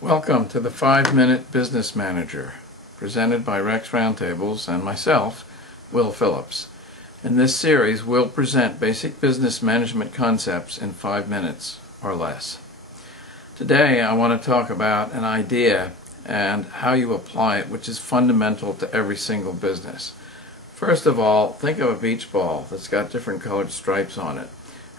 Welcome to the 5-Minute Business Manager, presented by REX Roundtables and myself, Will Phillips. In this series, we'll present basic business management concepts in 5 minutes or less. Today, I want to talk about an idea and how you apply it, which is fundamental to every single business. First of all, think of a beach ball that's got different colored stripes on it.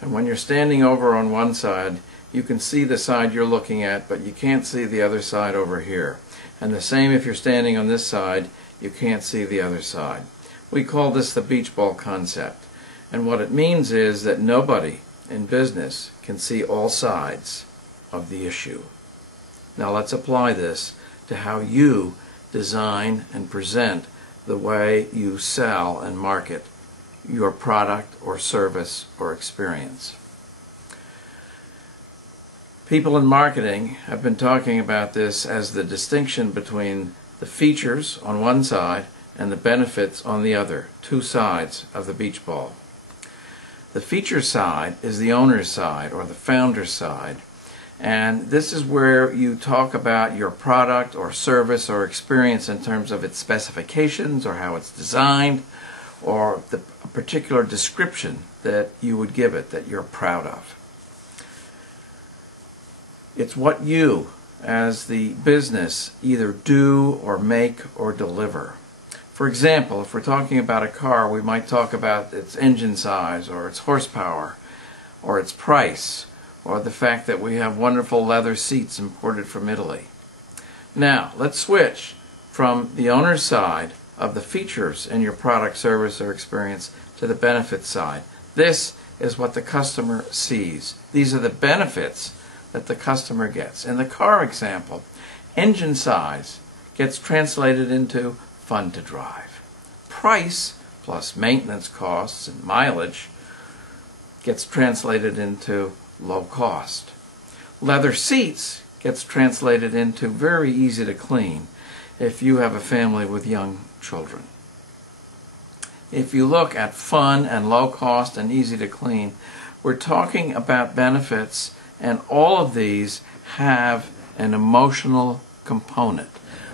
And when you're standing over on one side, you can see the side you're looking at, but you can't see the other side over here. And the same if you're standing on this side, you can't see the other side. We call this the beach ball concept. And what it means is that nobody in business can see all sides of the issue. Now let's apply this to how you design and present the way you sell and market your product or service or experience. People in marketing have been talking about this as the distinction between the features on one side and the benefits on the other, two sides of the beach ball. The feature side is the owner's side or the founder's side, and this is where you talk about your product or service or experience in terms of its specifications or how it's designed or the particular description that you would give it that you're proud of. It's what you, as the business, either do or make or deliver. For example, if we're talking about a car, we might talk about its engine size or its horsepower or its price or the fact that we have wonderful leather seats imported from Italy. Now, let's switch from the owner's side of the features in your product, service, or experience to the benefit side. This is what the customer sees. These are the benefits that the customer gets. In the car example, engine size gets translated into fun to drive. Price plus maintenance costs and mileage gets translated into low cost. Leather seats gets translated into very easy to clean if you have a family with young children. If you look at fun and low cost and easy to clean, we're talking about benefits, and all of these have an emotional component.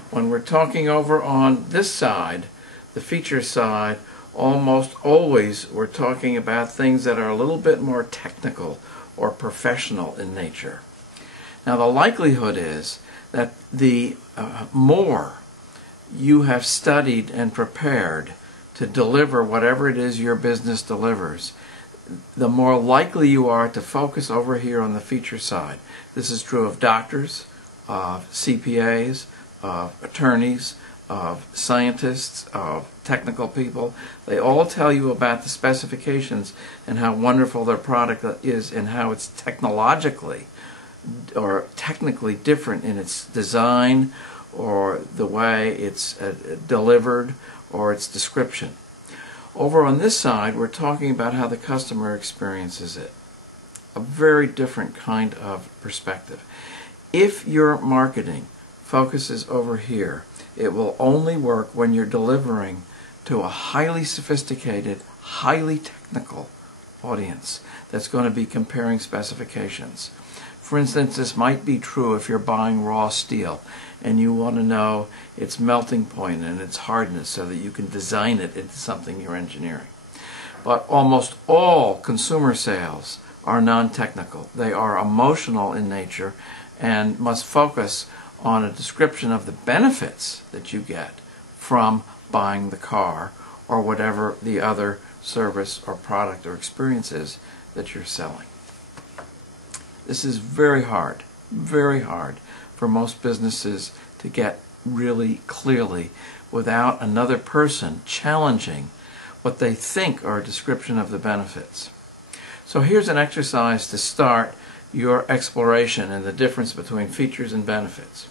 When we're talking over on this side, the feature side, almost always we're talking about things that are a little bit more technical or professional in nature. Now the likelihood is that the more you have studied and prepared to deliver whatever it is your business delivers, the more likely you are to focus over here on the feature side. This is true of doctors, of CPAs, of attorneys, of scientists, of technical people. They all tell you about the specifications and how wonderful their product is and how it's technologically or technically different in its design or the way it's delivered or its description. Over on this side, we're talking about how the customer experiences it. A very different kind of perspective. If your marketing focuses over here, it will only work when you're delivering to a highly sophisticated, highly technical audience that's going to be comparing specifications. For instance, this might be true if you're buying raw steel and you want to know its melting point and its hardness so that you can design it into something you're engineering. But almost all consumer sales are non-technical. They are emotional in nature and must focus on a description of the benefits that you get from buying the car or whatever the other service or product or experience is that you're selling. This is very hard for most businesses to get really clearly without another person challenging what they think are a description of the benefits. So here's an exercise to start your exploration in the difference between features and benefits.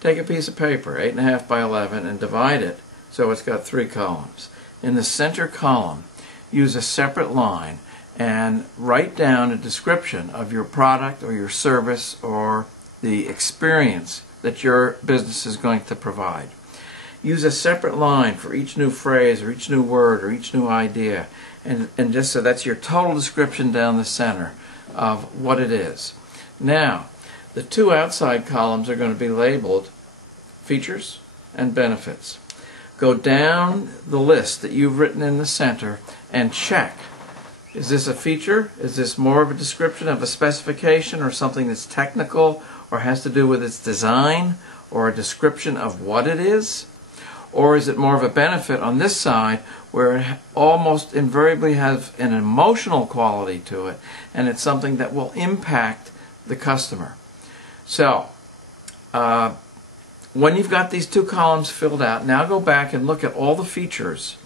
Take a piece of paper, 8.5 by 11, and divide it so it's got 3 columns. In the center column, use a separate line and write down a description of your product or your service or the experience that your business is going to provide. Use a separate line for each new phrase or each new word or each new idea, and just so that's your total description down the center of what it is. Now, The two outside columns are going to be labeled features and benefits. Go down the list that you've written in the center and check. Is this a feature? Is this more of a description of a specification or something that's technical or has to do with its design or a description of what it is? Or is it more of a benefit on this side where it almost invariably has an emotional quality to it and it's something that will impact the customer? So, when you've got these two columns filled out, now go back and look at all the features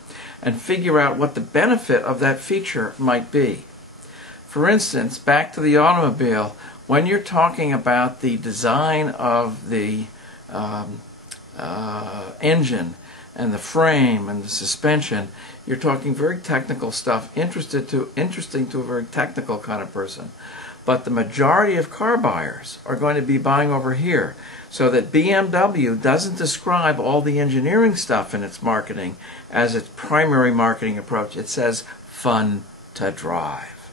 and figure out what the benefit of that feature might be. For instance, back to the automobile, when you're talking about the design of the engine and the frame and the suspension, you're talking very technical stuff, interesting to a very technical kind of person. But the majority of car buyers are going to be buying over here, so that BMW doesn't describe all the engineering stuff in its marketing as its primary marketing approach. It says fun to drive.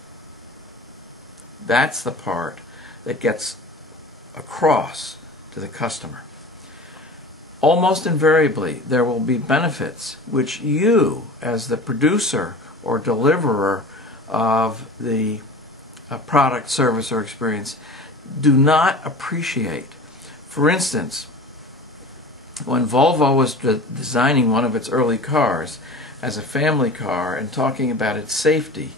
That's the part that gets across to the customer. Almost invariably, there will be benefits which you, as the producer or deliverer of the product, service, or experience, do not appreciate. For instance, when Volvo was designing one of its early cars as a family car and talking about its safety,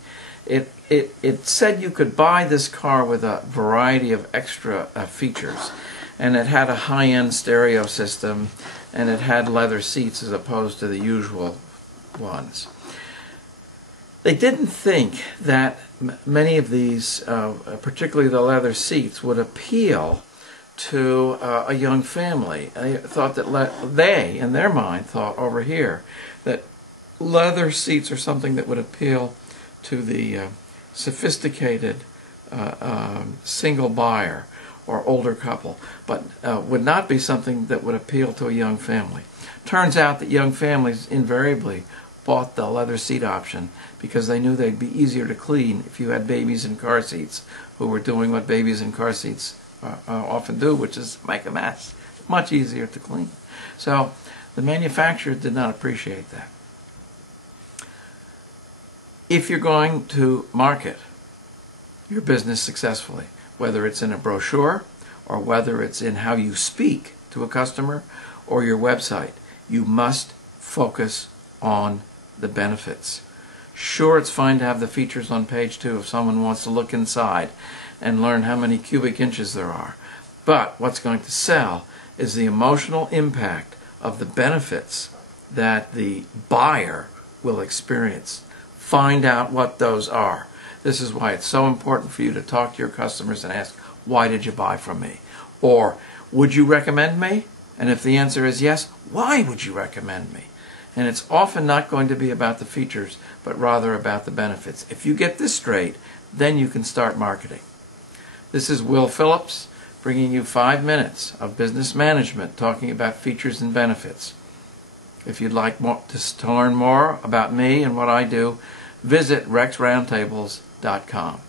it said you could buy this car with a variety of extra features. And it had a high-end stereo system, and it had leather seats as opposed to the usual ones. They didn't think that many of these, particularly the leather seats, would appeal to a young family. They thought that they, in their mind, thought over here that leather seats are something that would appeal to the sophisticated single buyer or older couple, but would not be something that would appeal to a young family. Turns out that young families invariably bought the leather seat option because they knew they'd be easier to clean if you had babies in car seats who were doing what babies in car seats often do, which is make a mess. Much easier to clean. So the manufacturer did not appreciate that. If you're going to market your business successfully, whether it's in a brochure or whether it's in how you speak to a customer or your website, you must focus on the benefits. Sure, it's fine to have the features on page 2 if someone wants to look inside and learn how many cubic inches there are. But what's going to sell is the emotional impact of the benefits that the buyer will experience. Find out what those are. This is why it's so important for you to talk to your customers and ask, why did you buy from me? Or, would you recommend me? And if the answer is yes, why would you recommend me? And it's often not going to be about the features, but rather about the benefits. If you get this straight, then you can start marketing. This is Will Phillips, bringing you 5 minutes of business management, talking about features and benefits. If you'd like to learn more about me and what I do, visit REXRoundtables.com.